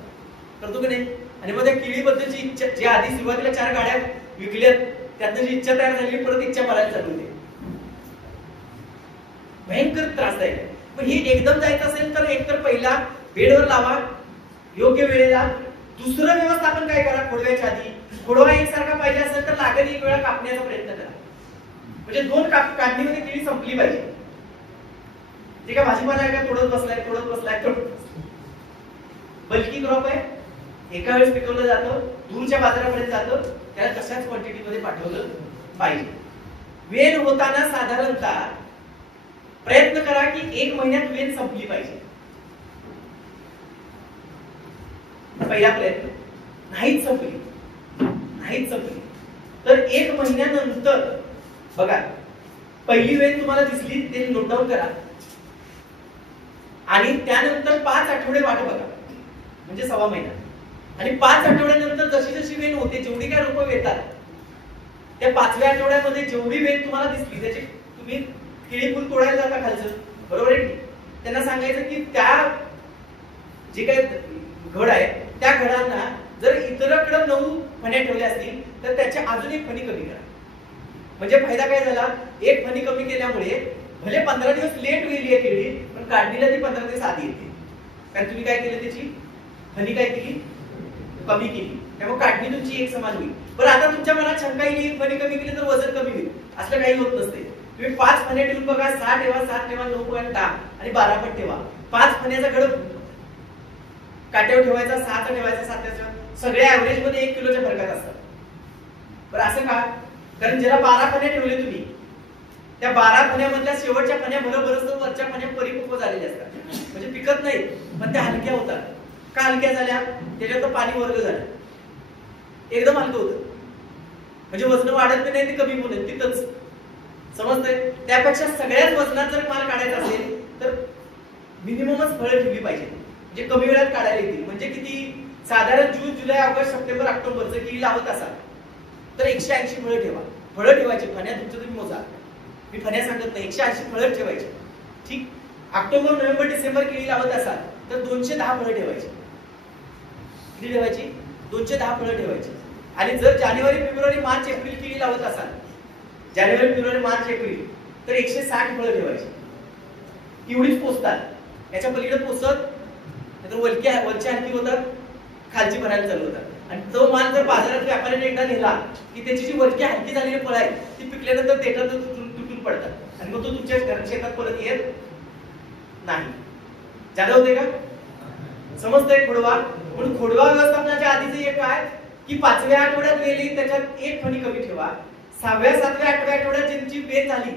करतो की नाही. आणि मग त्या केळीबद्दलची इच्छा, जे आधी सुरुवातीला 4 गाड्या विकल्यात त्यातनं जी इच्छा तयार झाली, परत इच्छा मारायला चालू होते. भयंकर त्रासदायक आहे. पण हे एकदम जायचं असेल तर एकतर पहिला बेडवर लावा योग्य वेळेला. दुसरं व्यवस्थापन काय करा, खोडव्याच्या आधी खोडवा एकसारखा पाहिजे असेल तर लागण एक वेळा कापण्याचा प्रयत्न करा. म्हणजे 2 काढणीमध्ये केळी संपली पाहिजे. ते का भाजीपाला आहे का, तोडत बसलाय. बल्की क्रॉप आहे, एका वेळेस पिकवलं जातं, दूरच्या बाजारापर्यंत जातं, त्याला तशाच क्वांटिटीमध्ये पाठवलं पाहिजे. वेल होताना साधारणतः प्रयत्न करा की 1 महिन्यात वेल संपली पाहिजे. पहिला प्रयत्न नाहीच संपली तर 1 महिन्यानंतर बघा, पहिली वेल तुम्हाला दिसली ते नोट डाऊन करा आणि त्यानंतर 5 आठवडे वाट बघा, म्हणजे 1.25 महिना. आणि 5 आठवड्यानंतर जशी जशी वेल होते, जेवढी काय रोपं येतात, त्या 5व्या आठवड्यामध्ये जेवढी वेल तुम्हाला दिसली त्याची तुम्ही केळी फुल तोडायला जाता खालचं, बरोबर आहे. त्यांना सांगायचं की त्या जे काही घड आहे त्या घडांना जर इतरकडे 9 फण्या ठेवल्या असतील तर त्याच्या अजून 1 फणी कमी करा. म्हणजे फायदा काय झाला, 1 फणी कमी केल्यामुळे भले 15 दिवस लेट गेली आहे केळी, पण काढणीला ती 15 दिवस आधी येते. कारण तुम्ही काय केलं, त्याची फणी काय केली, कमी केली. त्यामुळे काढणी तुमची एक समान होईल. पण आता तुमच्या मनात शंका येईल, 1 फणी कमी केली तर वजन कमी होईल, असं काही होत नसते. तुम्ही 5 फण्या ठेवून बघा, 6 ठेवा, 7 ठेवा, 9.10 आणि 12 पण ठेवा. 5 फण्याचा घड काट्यावर ठेवायचा, 6चा ठेवायचा, 7चा, सगळ्या ऍव्हरेज मध्ये 1 किलोच्या फरकात असतात. बरं असं का, कारण ज्याला 12 फण्या ठेवले तुम्ही, त्या 12 फण्यामधल्या शेवटच्या फण्या बरोबर वरच्या फण्या परिपक्व झालेल्या असतात, म्हणजे पिकत नाही, पण त्या हलक्या होतात. का हलक्या झाल्या, त्याच्यात पाणी वर्ग झालं, एकदम हलकं होतं, म्हणजे वजन वाढत नाही, ते कमी होत तिथंच. समजतंय. त्यापेक्षा सगळ्याच वजनात जर माल काढायचा असेल तर मिनिममच फळं ठेवली पाहिजे. म्हणजे कमी वेळात काढायला येतील. म्हणजे किती? साधारण जून, जुलै, ऑगस्ट, सप्टेंबर, ऑक्टोबर जर केळी लावत असाल तर 180 फळं ठेवा. फळं ठेवायची, फण्या तुमचं तुम्ही मोजा, मी फण्या सांगत नाही, 180 फळं ठेवायची. ठीक. ऑक्टोबर, नोव्हेंबर, डिसेंबर केळी लावत असाल तर 210 फळं ठेवायची. किती ठेवायची? 210 फळं ठेवायची. आणि जर जानेवारी, फेब्रुवारी, मार्च, एप्रिल केळी लावत असाल, जानेवारी, फेब्रुवारी, मार्च, एप्रिल, तर 160 फळं ठेवायची. एवढीच पोचतात, याच्या पलीकडे पोचत तर वरच्या हलकी होतात, खालची भरायला चालू होतात. आणि तो माल जर बाजारात व्यापाऱ्याने एकदा नेला की त्याची जी वरची हलकी झालेली फळं आहे ती पिकल्यानंतर देठात तुटून पडतात आणि मग तो तुमच्या शेतात परत येत नाही. जादा होते का? समजतंय खोडवा? पण खोडवा व्यवस्थापनाच्या आधीच एक काय की 5व्या आठवड्यात वेली त्याच्यात एक फणी कमी ठेवा. 6व्या 7व्या 8व्या आठवड्यात ज्यांची वेल झाली,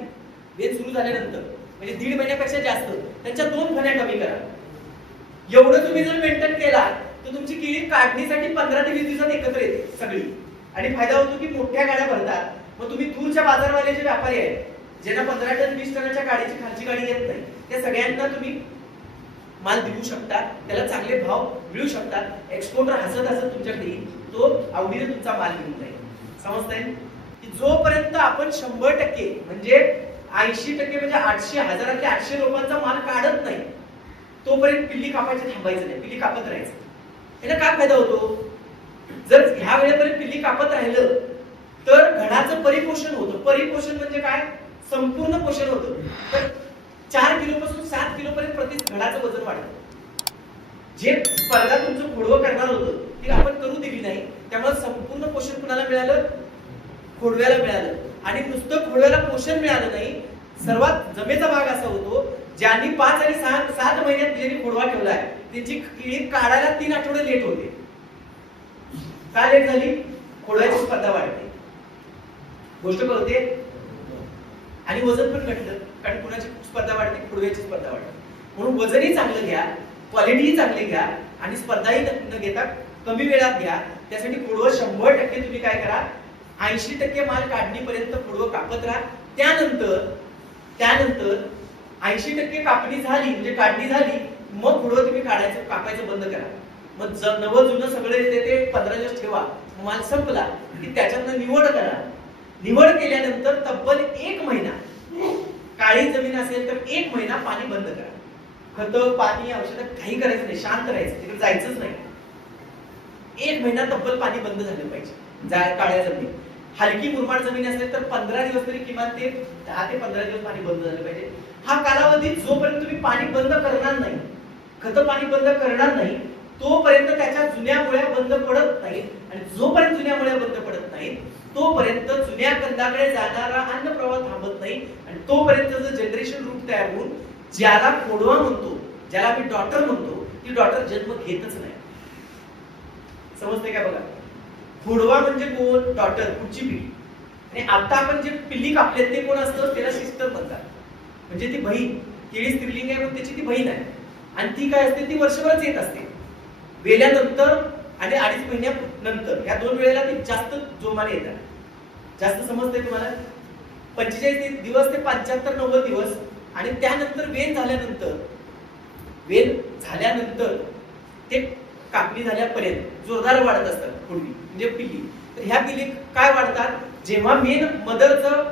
वेल सुरू झाल्यानंतर म्हणजे 1.5 महिन्यापेक्षा जास्त, त्यांच्या 2 फण्या कमी करा. एवढं तुम्ही जर मेंटेन केला तर तुमची केळी काढणीसाठी 15 ते 20 दिवसात एकत्र येते सगळी. आणि फायदा होतो की मोठ्या गाड्या भरतात. मग तुम्ही दूरच्या बाजारवाले जे व्यापारी आहेत ज्यांना 15 टन 20 टनाच्या गाडीची खालची गाडी येत नाही, त्या सगळ्यांना तुम्ही माल देऊ शकता, त्याला चांगले भाव मिळू शकतात. एक्सपोर्टर हसत हसत तुमच्याकडे तो आवडीने तुमचा माल घेऊन जाईल. समजतंय? की जोपर्यंत आपण 100% म्हणजे 80% म्हणजे 800 हजारातल्या 800 लोकांचा माल काढत नाही तोपर्यंत पिल्ली कापायची थांबायचं नाही, पिल्ली कापत राहायचं. याला काय फायदा होतो? जर ह्या वेळेपर्यंत पिल्ली कापत राहिलं तर घडाचं परिपोषण होतं. परिपोषण म्हणजे काय? संपूर्ण पोषण होतं. तर 4 किलो पासून 7 किलो पर्यंत प्रति घडाचं वजन वाढतं. जे स्पर्धा तुमचं खोडवं करणार होतं ती आपण करू दिली नाही, त्यामुळे संपूर्ण पोषण कुणाला मिळालं? खोडव्याला मिळालं. आणि नुसतं खोडव्याला पोषण मिळालं नाही, सर्वात जमेचा भाग असा होतो ज्यांनी 5 आणि 7 महिन्यात ज्यांनी खोडवा ठेवलाय त्यांची केळी काढायला 3 आठवडे लेट होते. का लेट झाली? खोडव्याची स्पर्धा वाढते, गोष्ट कळते. आणि वजन पण घटलं, कारण कुणाची स्पर्धा वाढते? खोडव्याची स्पर्धा वाढते. म्हणून वजनही चांगलं घ्या, क्वालिटीही चांगली घ्या आणि स्पर्धाही न घेता कमी वेळात घ्या. त्यासाठी खोडवं 100% तुम्ही काय करा, 80% माल काढणीपर्यंत खोडवं कापत राहा. त्यानंतर 80% कापणी झाली म्हणजे काढणी झाली, मग खोडवं तुम्ही कापायचं बंद करा. मग नवं जुनं सगळं येते ते 15 दिवस ठेवा. माल संपला की त्याच्यातनं निवड करा. निवड केल्यानंतर तब्बल 1 महिना, काळी जमीन असेल तर 1 महिना पाणी बंद करा. खतं, पाणी, औषधं काही करायचं नाही, शांत राहायचं, तिकडे जायचंच नाही. 1 महिना तब्बल पाणी बंद झालं पाहिजे काळ्या जमीन. हलकी मुरमाड जमीन असेल तर 15 दिवस तरी किमान ते 10 ते 15 दिवस पाणी बंद झालं पाहिजे. हा कालावधी जोपर्यंत तुम्ही पाणी बंद करणार नाही, खतं पाणी बंद करणार नाही, तोपर्यंत त्याच्या जुन्या मुळ्या बंद पडत नाहीत. आणि जोपर्यंत जुन्या मुळ्या बंद पडत नाहीत तोपर्यंत जुन्या कंदाकडे जाणारा अन्न प्रवाह थांबत नाही. आणि तोपर्यंत जनरेशन रूट तयार होऊन ज्याला खोडवा म्हणतो, ज्याला आम्ही डॉटर म्हणतो, ती डॉटर जन्म घेतच नाही. समजते का? बघा, खोडवा म्हणजे कोण? डॉटर, पुढची पिढी. आणि आता आपण जे पिल्ली कापलेत ते कोण असतं? त्याला सिस्टर म्हणतात, म्हणजे ती बहीण. केळी स्त्रीलिंग आहे पण त्याची ती बहीण आहे. आणि ती काय असते? ती वर्षभरच येत असते. वेल्यानंतर आणि 2.5 महिन्यानंतर या 2 वेळेला ती जास्त जोमाने येतात. जास्त समजतंय तुम्हाला? 45 दिवस ते 75-90 दिवस. आणि त्यानंतर वेल झाल्यानंतर ते कापणी झाल्यापर्यंत जोरदार वाढत असतात पूर्वी, म्हणजे पिल्ली. तर ह्या पिल्ली काय वाढतात? जेव्हा मेन मदरचं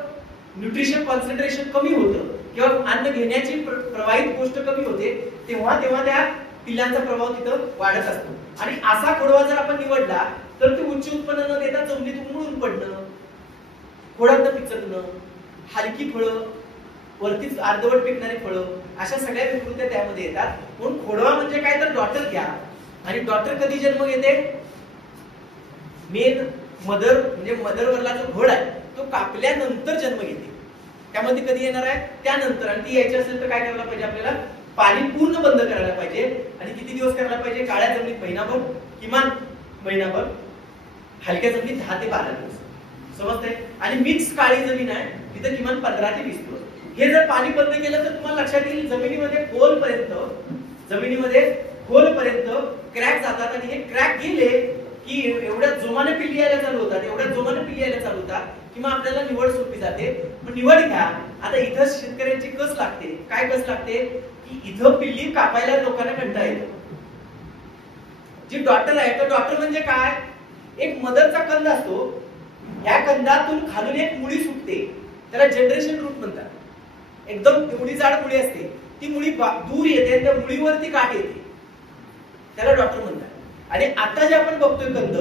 न्यूट्रिशन कॉन्सन्ट्रेशन कमी होतं किंवा अन्न घेण्याची प्रवाहित गोष्ट कमी होते, तेव्हा त्या पिल्लांचा प्रभाव तिथं वाढत असतो. आणि असा खोडवा जर आपण निवडला तर ते उच्च उत्पन्न न देता जमिनीत उमळून पडणं, खोडातनं पिचकणं, हलकी फळं, वरतीच अर्धवट पिकणारी फळं, अशा सगळ्या विकृत्या त्यामध्ये येतात. म्हणून खोडवा म्हणजे काय तर डॉटर घ्या. आणि डॉटर कधी जन्म घेते? मेन मदर म्हणजे मदरवरला जो घोड आहे तो कापल्यानंतर जन्म घेते. त्यामध्ये कधी येणार आहे? त्यानंतर. आणि ती यायची असेल तर काय करायला पाहिजे? आपल्याला पाणी पूर्ण बंद करायला पाहिजे. आणि किती दिवस करायला पाहिजे? काळ्या जमिनीत महिनाभर, किमान महिनाभर, हलक्या जमिनीत 10 ते 12 दिवस. समजतंय? आणि मिक्स काळी जमीन आहे तिथं किमान 15 ते 20 दिवस. हे जर पाणी बंद केलं तर तुम्हाला लक्षात येईल जमिनीमध्ये खोलपर्यंत क्रॅक जातात. आणि हे क्रॅक गेले की एवढ्या जोमाने पिल्ली यायला चालू होतात की मग आपल्याला निवड सोपी जाते. पण निवड घ्या. आता इथं शेतकऱ्यांची कस लागते. काय कस लागते? की इथं पिल्ली कापायला लोकांना कंटाळा येतो. जी डॉटर आहे तर डॉटर म्हणजे काय, एक मदरचा कंद असतो, या कंदातून खालून एक मुळी सुटते, त्याला जनरेशन रूट म्हणतात. एकदम एवढी जाड मुळी असते, ती मुळी दूर येते, त्या मुळीवरती गाठ येते, त्याला डॉटर म्हणतात. आणि आता जे आपण बघतोय कंद,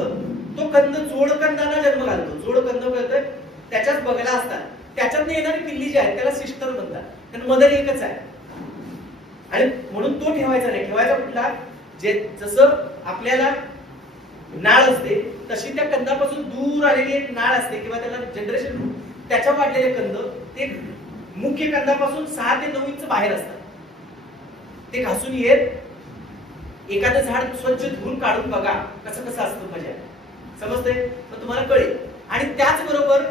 तो कंद जोडकंदाला जन्म घालतो. जोडकंद कळतंय, त्याच्याच बघायला असतात, त्याच्यातनं येणारी पिल्ली जी आहे त्याला सिस्टर म्हणतात, कारण मदर एकच आहे. आणि म्हणून तो ठेवायचा नाही. ठेवायचा कुठला, जे जसं आपल्याला नाळ असते तशी त्या कंदापासून दूर आलेली एक नाळ असते किंवा त्याला जनरेशन रूट, त्याच्या वाढलेले कंद ते मुख्य कंदापासून 6 ते 9 इंच बाहेर असतात. ते घासून येत, एखादं झाड स्वच्छ धुवून काढून बघा कसं कसं असतं, मजा समजते, तर तुम्हाला कळेल. आणि त्याचबरोबर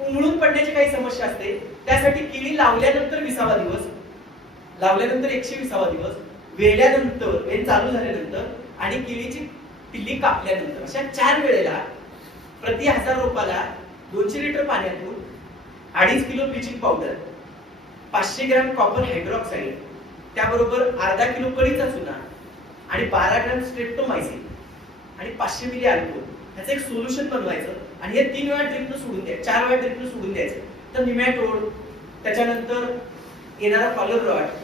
उमळून पडण्याची काही समस्या असते, त्यासाठी केळी लावल्यानंतर 20वा दिवस, लावल्यानंतर 120वा दिवस, वेल्यानंतर वेल चालू झाल्यानंतर आणि केळीची पिल्ली कापल्यानंतर, अशा 4 वेळेला प्रति 1000 रोपाला 200 लिटर पाण्यातून 2.5 kilo bleaching powder, 500 gram copper hydroxide, त्याबरोबर अर्धा किलो कळीचा चुना आणि 12 ग्रॅम स्ट्रेप्टोमायसिन आणि 500 मिली अल्कोहोल ह्याचं एक सोल्युशन बनवायचं. आणि हे 3 वेळा ड्रिपनं सोडून द्यायचं, 4 वेळा ड्रिपनं सोडून द्यायचं. तर निमॅटोड, त्याच्यानंतर येणारा कॉलर रॉट,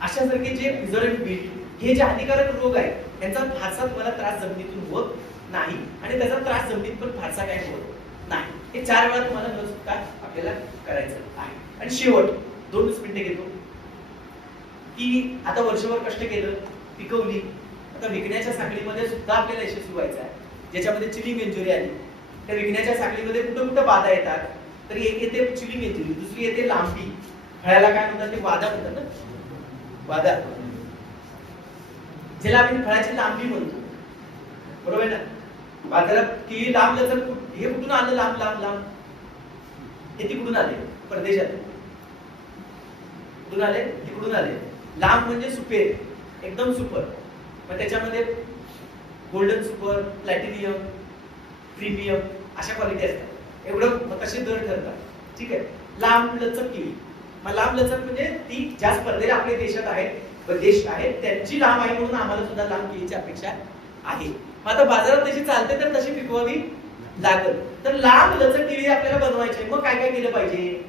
अशासारखे जे विजरंट बीट, हे जे हानिकारक रोग आहेत त्यांचा फारसा तुम्हाला त्रास जमिनीतून होत नाही आणि त्याचा त्रास जमिनीत पण फारसा काही होत नाही. हे 4 वेळा तुम्हाला न चुकता आपल्याला करायचं आहे. आणि शेवट 2 मिनिटं घेतो की आता वर्षभर कष्ट केलं, पिकवली, आता विकण्याच्या साखळीमध्ये सुद्धा आपल्याला यशस्वी व्हायचं आहे. ज्याच्यामध्ये चिलिंग इंजुरी आली, त्या विकण्याच्या साखळीमध्ये कुठं कुठं बाधा येतात, तर एक येते चिलिंग इंजुरी, दुसरी येते लांबी, फळाला काय म्हणतात ते वादा म्हणतात ना, वादा, ज्याला आपण फळाची लांबी म्हणतो, बरोबर ना. बाजारात केळी लांब लचक, हे कुठून आलं लांब लांब लांब, हे तिकडून आले, परदेशात कुठून आले, तिकडून आले. लांब म्हणजे सुपेर, एकदम सुपर, मग त्याच्यामध्ये गोल्डन सुपर, प्लॅटिनियम, प्रीमियम अशा क्वालिटी असतात, एवढं मग तसे दर ठरतात. ठीक आहे. लांब लचक केळी, मग लांब लचक म्हणजे ती ज्या स्पर्धेला आपल्या देशात आहेत, देश आहेत त्यांची लांब आहे, म्हणून आम्हाला सुद्धा लांब केळीची अपेक्षा आहे. मग आता बाजारात तशी चालते तर तशी पिकवावी लागल. तर लांब लचक केळी आपल्याला बनवायची, मग काय काय केलं पाहिजे,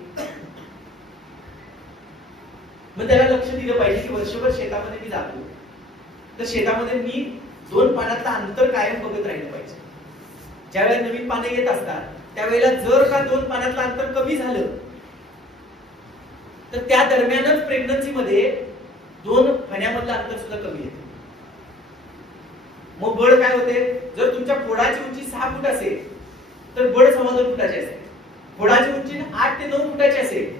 मग त्याला लक्ष दिलं पाहिजे की वर्षभर शेतामध्ये मी जातो तर शेतामध्ये मी 2 पानातलं अंतर कायम बघत राहिलं पाहिजे. ज्यावेळेला नवीन पाने येत असतात त्यावेळेला जर का 2 पानातलं अंतर कमी झालं तर त्या दरम्यानच प्रेग्नन्सी मध्ये 2 फण्यामधलं अंतर सुद्धा कमी येते. मग बळ काय होते, जर तुमच्या खोडाची उंची 6 फूट असेल तर बळ 2.25 फुटाची असेल. खोडाची उंची 8 ते 9 फुटाची असेल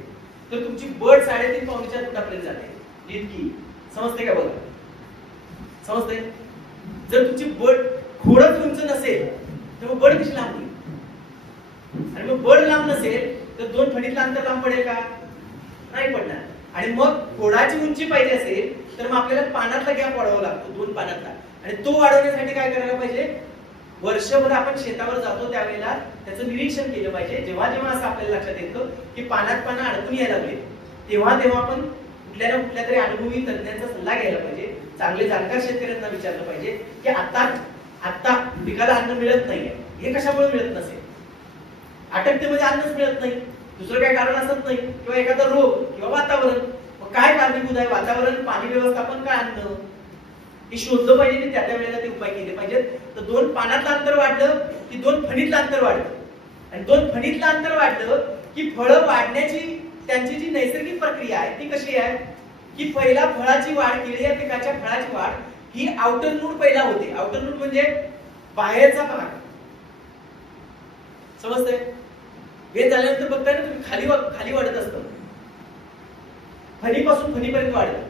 तर तुमची बळ 3.5 पावणे 4 फुटापर्यंत जाते. इतकी समजते का बघा, समजते. जर तुमची बळ खोडच उंच नसेल तर मग बळ कशी लांब होईल, आणि मग बळ लांब नसेल तर 2 फणीतलं अंतर लांब पडेल का, नाही पडणार. आणि मग खोडाची उंची पाहिजे असेल तर मग आपल्याला पानातला गॅप वाढवावा लागतो, 2 पानातला. आणि तो वाढवण्यासाठी काय करायला पाहिजे, वर्षभर आपण शेतावर जातो त्यावेळेला त्याचं निरीक्षण केलं पाहिजे. जेव्हा जेव्हा असं आपल्याला लक्षात येतं की पानात पानं अडकून यायला लागले, तेव्हा तेव्हा आपण कुठल्या ना कुठल्या तरी अनुभवी तज्ञांचा सल्ला घ्यायला पाहिजे, चांगले जाणकार शेतकऱ्यांना विचारलं पाहिजे की आता पिकाला अन्न मिळत नाहीये, हे कशामुळे मिळत नसेल, अटकतेमध्ये अन्नच मिळत नाही, दुसरं काय कारण असत नाही, किंवा एखादा रोग किंवा वातावरण. मग काय कारणीभूत आहे, वातावरण, पाणी व्यवस्थापन का अन्न, हे शोधलं पाहिजे आणि त्या वेळेला ते उपाय केले पाहिजेत. तर 2 पानातलं अंतर वाढलं की 2 फणीतलं अंतर वाढलं, आणि 2 फणीतलं अंतर वाढलं की फळं वाढण्याची त्यांची जी नैसर्गिक प्रक्रिया आहे ती कशी आहे की पहिला फळाची वाढ, केळी या पिकाच्या फळाची वाढ ही आउटर नूड पहिला होते. आउटर नूड म्हणजे बाहेरचा भाग, समजतंय. हे झाल्यानंतर बघताय ना तुम्ही खाली वाढत असतं, फणीपासून फणीपर्यंत वाढलं,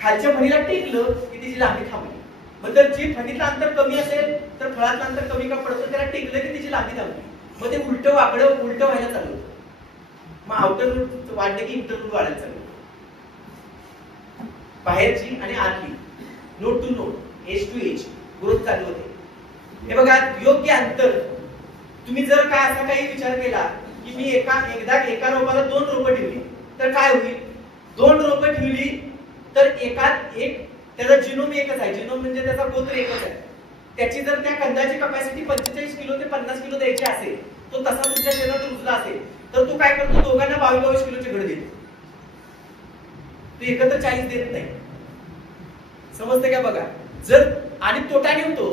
खालच्या फणीला टेकलं की तिची लांबी थांबली. मग जर जी फणीतलं अंतर कमी असेल तर फळातलं अंतर कमी का पडतं, त्याला टेकलं की तिची लांबी थांबली. मग ते उलट व्हायला चालू होतं. मग आउटर रूट वाढले की इंटर रूट वाढायला चालू, बाहेरची आणि आतली, node to node, edge to edge growth चालू होते. हे बघा, योग्य अंतर. तुम्ही जर का असा काही विचार केला की मी एकदा एका रोपाला 2 रोपं ठेवली तर काय होईल, 2 रोपं ठेवली तर एकात एक, त्याचा जिनोम एकच आहे, जिनोम म्हणजे त्याचा गोत्र एकच आहे, त्याची जर त्या कंदाची कपॅसिटी 45 किलो ते 50 किलो द्यायची असेल, तो तसा तुमच्या शरीरात रुजला असेल, तर तू काय करतो, दोघांना 22 किलोचे घड देतो. तू एकत्र 40 देत नाही. समजते का बघा. जर आणि तोटा निघतो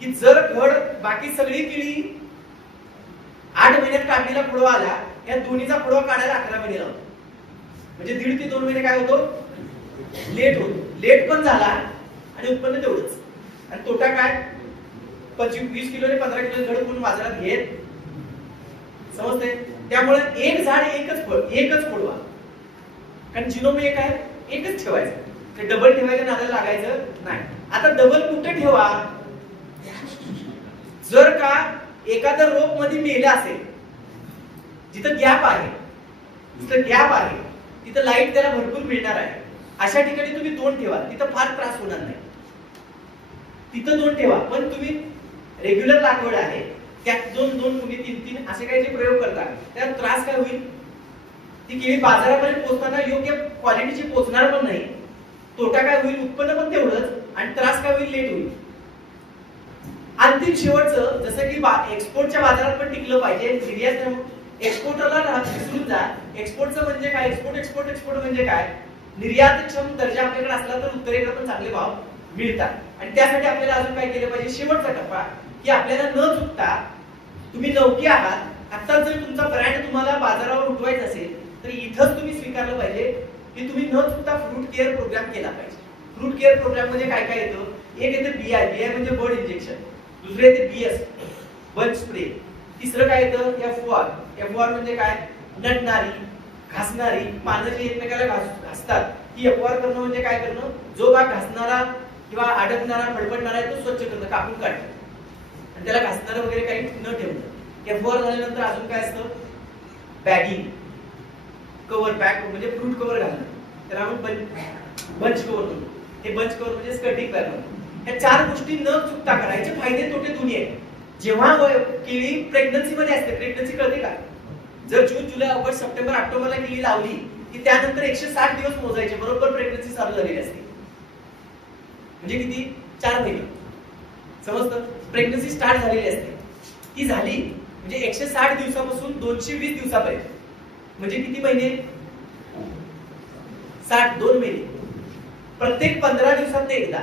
की जर घड बाकी सगळी किळी 8 महिन्यात काढलेला फुडवा आला, या दोन्हीचा फुडवा काढायला 11 महिने लागतो. म्हणजे 1.5 ते 2 महिने काय होतो, लेट होतो. लेट पण झाला आणि उत्पन्न तेवढंच. आणि तोटा काय, 20 किलो ने 15 किलो घड कोण बाजारात घेत. समजते. त्यामुळे एक झाड एकच फळ एकच फुडवा, कारण जिनोम एक आहे, एकच ठेवायचं. ते डबल ठेवायचं नादाला लागायचं नाही. आता डबल कुठे ठेवा, जर का एखादा रोप मध्ये मेला असेल, जिथं गॅप आहे, तिथं लाईट त्याला भरपूर मिळणार आहे, अशा ठिकाणी तुम्ही 2 ठेवा, तिथं फार त्रास होणार नाही. तिथं 2 ठेवा. पण तुम्ही रेग्युलर लागवड आहे त्यात 2-2 कुणी 3-3 असे काही जे प्रयोग करता, त्यात त्रास काय होईल, ती केळी बाजारापर्यंत पोहोचताना योग्य क्वालिटीची पोहोचणार पण नाही. तोटा काय होईल, उत्पन्न पण तेवढंच आणि त्रास काय होईल, लेट होईल. अंतिम शेवटचं, जसं की एक्सपोर्टच्या बाजारात पण टिकलं पाहिजे, निर्यात एक्सपोर्टरला विसरून जा. एक्सपोर्टचं म्हणजे काय, एक्सपोर्ट म्हणजे काय, निर्यातक्षम दर्जा आपल्याकडे असला तर उत्तरेकडे पण चांगले भाव मिळतात. आणि त्यासाठी आपल्याला अजून काय केलं पाहिजे, शेवटचा टप्पा, की आपल्याला न चुकता, तुम्ही नौके आहात, आता जर तुमचा ब्रँड तुम्हाला बाजारावर उठवायचा असेल तर इथंच तुम्ही स्वीकारलं पाहिजे की तुम्ही न चुकता फ्रूट केअर प्रोग्राम केला पाहिजे. फ्रूट केअर प्रोग्राम म्हणजे काय काय येतं, एक येतं बीआय म्हणजे बर्ड इंजेक्शन, दुसरे येते बीएस बंच स्प्रे, तिसरं काय येतं एफओआर म्हणजे काय, नटणारी घासणारी पानं जी एकमेकाला घासतात, ही एफओआर करणं म्हणजे काय करणं, जो भाग घासणारा किंवा अडकणारा फडफडणारा आहे तो स्वच्छ करणं, कापून काढणं आणि त्याला घासणारं वगैरे काही न ठेवणं. एफओआर झाल्यानंतर अजून काय असतं, बॅगिंग, कव्हर बॅग म्हणजे फ्रूट कव्हर घालणं, त्याला आपण बंच कव्हर म्हणतो. हे बंच कव्हर म्हणजे स्कर्टिंग बॅग म्हणतो. ह्या 4 गोष्टी न चुकता करायचे. फायदे तोटे दोन्ही आहेत. जेव्हा केळी प्रेग्नन्सी मध्ये असते, प्रेग्नन्सी कळते का, जर जून जुलै ऑगस्ट सप्टेंबर ऑक्टोबरला केळी लावली की त्यानंतर 160 दिवस मोजायचे, बरोबर प्रेग्नन्सी चालू झालेली असते. म्हणजे किती, 4 महिने. समजतं. प्रेग्नन्सी स्टार्ट झालेली असते, ती झाली म्हणजे 160 दिवसापासून 220 दिवसापर्यंत, म्हणजे किती महिने, 2 महिने. प्रत्येक 15 दिवसात एकदा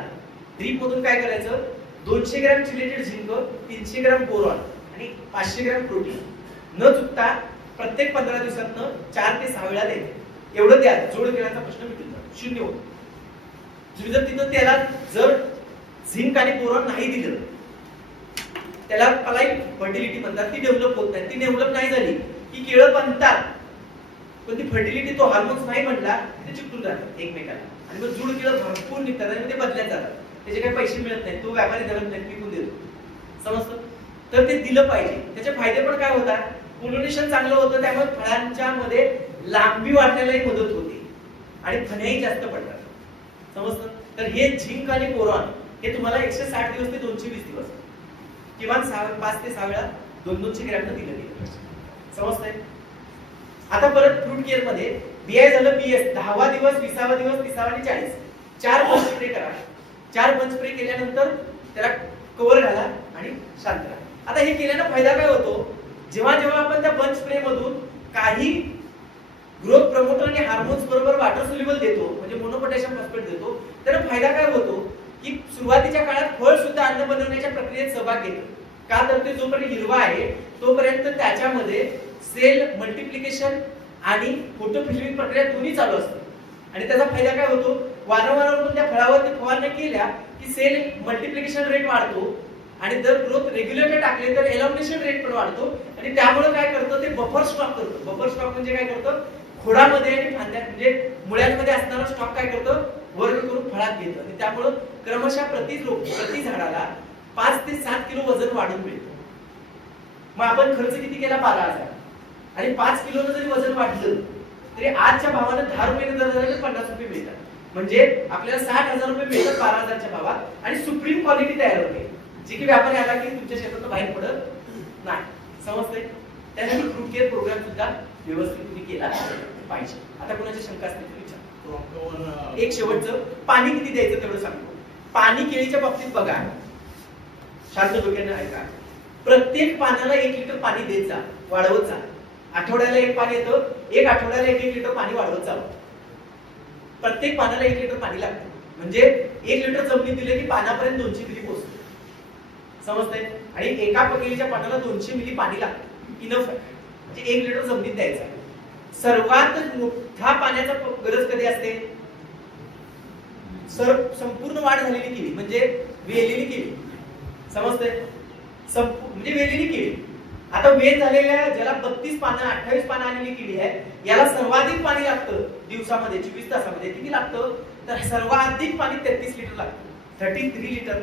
ड्रीप मधून काय करायचं, 200 gram chelated zinc, 300 gram boron आणि 500 ग्रॅम प्रोटीन न चुकता प्रत्येक 15 दिवसातनं 4 ते 6 वेळा द्यायचं. एवढं द्या, जोड केल्याचा प्रश्न मिटून जातो, 0 होतो. तुम्ही जर तिथं त्याला जर झिंक आणि बोरॉन नाही दिलं, त्याला फर्टिलिटी म्हणतात, ती डेव्हलप होत नाही. ती डेव्हलप नाही झाली की केळं बनतात, पण ती फर्टिलिटी, तो हार्मोन्स नाही म्हटला, ते चिकटून जातात एकमेकाला आणि मग जुड केळं भरपूर निघतात आणि ते बदल्यात जातात. त्याचे काही पैसे मिळत नाहीत, तो व्यापारी धरत नाही, विकून देतो. समजतं. तर ते दिलं पाहिजे. त्याचे फायदे पण काय होतात, पोलिनेशन चांगलं होतं, त्यामुळे फळांच्या मध्ये लांबी वाढण्यालाही मदत होते आणि फण्याही जास्त पडतात. समजतं. तर हे झिंक आणि बोरॉन हे तुम्हाला 160 दिवस ते 220 दिवस किमान 5 ते 6 वेळा 200 ग्रॅम दिलं गेलं. समजतंय. आता परत फ्रूट केअर मध्ये बीआय झालं, बीएस 10वा दिवस, 20वा दिवस, 30वा आणि 40, 4 बंच स्प्रे करा. 4 बंच स्प्रे केल्यानंतर त्याला कव्हर घाला आणि शांत राहा. आता हे केल्यानं फायदा काय होतो, जेव्हा जेव्हा आपण त्या बंच स्प्रे मधून काही ग्रोथ प्रमोटर आणि हार्मोन्स बरोबर वॉटर सोल्युबल देतो, म्हणजे मोनोपोटॅशियम फॉस्फेट देतो, त्याचा फायदा काय होतो की सुरुवातीच्या काळात फळ सुद्धा अन्न बनवण्याच्या प्रक्रियेत सहभाग घेतो. का तर ते जोपर्यंत हिरवा आहे तोपर्यंत त्याच्यामध्ये सेल मल्टिप्लिकेशन आणि फोटोफिल्मिंग प्रक्रिया दोन्ही चालू असते. आणि त्याचा फायदा काय होतो, वारंवार आपण त्या फळावरती फवारणी केल्या की सेल मल्टिप्लिकेशन रेट वाढतो आणि जर ग्रोथ रेग्युलेटर टाकले तर एलॉंगेशन रेट पण वाढतो. आणि त्यामुळे काय करतं, ते बफर स्टॉक करतं. बफर स्टॉक म्हणजे काय करतं, खोडामध्ये आणि फांद्यात म्हणजे मुळ्यांमध्ये असणारा स्टॉक काय करतं, वर्ग करून फळात घेतं. आणि त्यामुळे क्रमशः प्रति झाडाला 5 ते 7 किलो वजन वाढून मिळतं. मग आपण खर्च किती केला, 12,000, आणि 5 किलोनं जरी वजन वाढलं तरी आजच्या भावानं 10 रुपये दर झाले 50 रुपये मिळतात. म्हणजे आपल्याला 60,000 रुपये मिळतात 12,000च्या भावात आणि सुप्रीम क्वालिटी तयार होते, जी की व्यापारी आला की तुमच्या शेतातून बाहेर पडत नाही. समजतंय. त्यासाठी फ्रूट केअर प्रोग्राम सुद्धा व्यवस्थित तुम्ही केला पाहिजे. आता कोणाची शंका असते तर विचार. एक शेवटचं, पाणी किती द्यायचं तेवढं सांगतो. पाणी केळीच्या बाबतीत बघा, शांत डोक्याने ऐका. प्रत्येक पानाला 1 लिटर पाणी देत जा, वाढवत जा. आठवड्याला 1 पाणी येतं, 1 आठवड्याला 1 लिटर पाणी वाढवत जा. प्रत्येक पानाला 1 लिटर पाणी लागतं. म्हणजे 1 लिटर जमिनीत दिले की पानापर्यंत 200 मिली पोहोचते. समजतंय? आणि एका केळीच्या पानाला 200 मिली पाणी लागतं. इनफ आहे. म्हणजे 1 लिटर जमिनीत द्यायचं. सर्वात मोठा पाण्याचा गरज कधी असते? संपूर्ण वाढ झालेली केळी म्हणजे वेलेली केळी. समजतंय? म्हणजे वेलेली केळी. आता वेल झालेल्या ज्याला 32 पानं 28 पानं आलेली केळी आहे, याला सर्वाधिक पाणी लागतं दिवसामध्ये 24 तासामध्ये. किती लागतं? तर सर्वाधिक पाणी 33 लिटर लागतं. 33 litre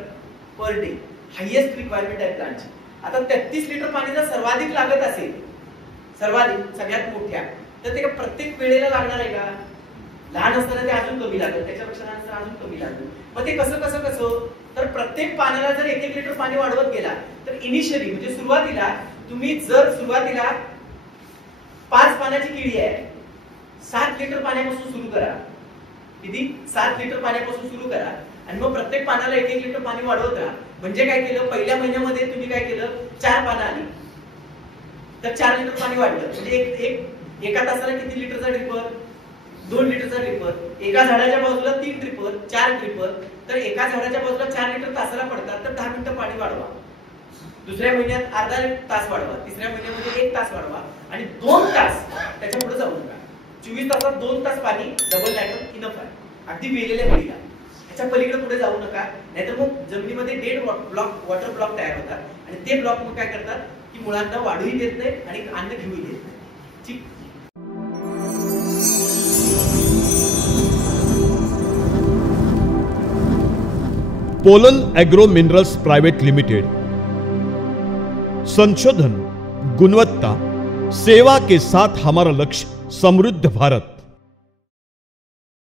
per day highest requirement आहे प्लांटची. आता 33 लिटर पाणी जर सर्वाधिक लागत असेल, सर्वाधिक सगळ्यात मोठ्या, तर ते प्रत्येक वेळेला लागणार आहे का? लहान असताना ते अजून कमी लागेल, त्याच्यापेक्षा लहान असताना अजून कमी लागेल. मग ते कसं तर प्रत्येक पाण्याला जर 1 लिटर पाणी वाढवत गेला तर इनिशियली म्हणजे सुरुवातीला तुम्ही जर सुरुवातीला 5 पाण्याची केळी आहे, 7 लिटर पाण्यापासून सुरू करा. किती? 7 लिटर पाण्यापासून सुरू करा आणि मग प्रत्येक पानाला 1 लिटर पाणी वाढवत राहा. म्हणजे काय केलं? पहिल्या महिन्यामध्ये तुम्ही काय केलं? 4 पानं आली तर 4 लिटर पाणी वाढलं. म्हणजे एका तासाला किती लिटरचा ड्रिपर? 2 लिटरचा ड्रिपर. एका झाडाच्या बाजूला 3 ड्रिपर, 4 ड्रिपर. तर एका झाडाच्या बाजूला 4 लिटर तासाला पडतात, तर 10 मिनिटं पाणी वाढवा. दुसऱ्या महिन्यात अर्धा तास वाढवा. तिसऱ्या महिन्यामध्ये 1 तास वाढवा आणि 2 तास त्याच्या पुढे जाऊ नका. 24 तासात 2 तास पाणी डबल लॅटर इनफ आहे. अगदी वेलेल्या केळीला. त्याच्या पलीकडे पुढे जाऊ नका, नाहीतर मग जमिनीमध्ये डेड वॉटर ब्लॉक तयार होतात आणि ते ब्लॉक मग काय करतात की मुळांना वाढूही देत नाही आणि अन्न घेऊही देत नाही. ठीक. Pollen agro minerals private limited. संशोधन, गुणवत्ता, सेवा के साथ हमारा लक्ष्य समृद्ध भारत.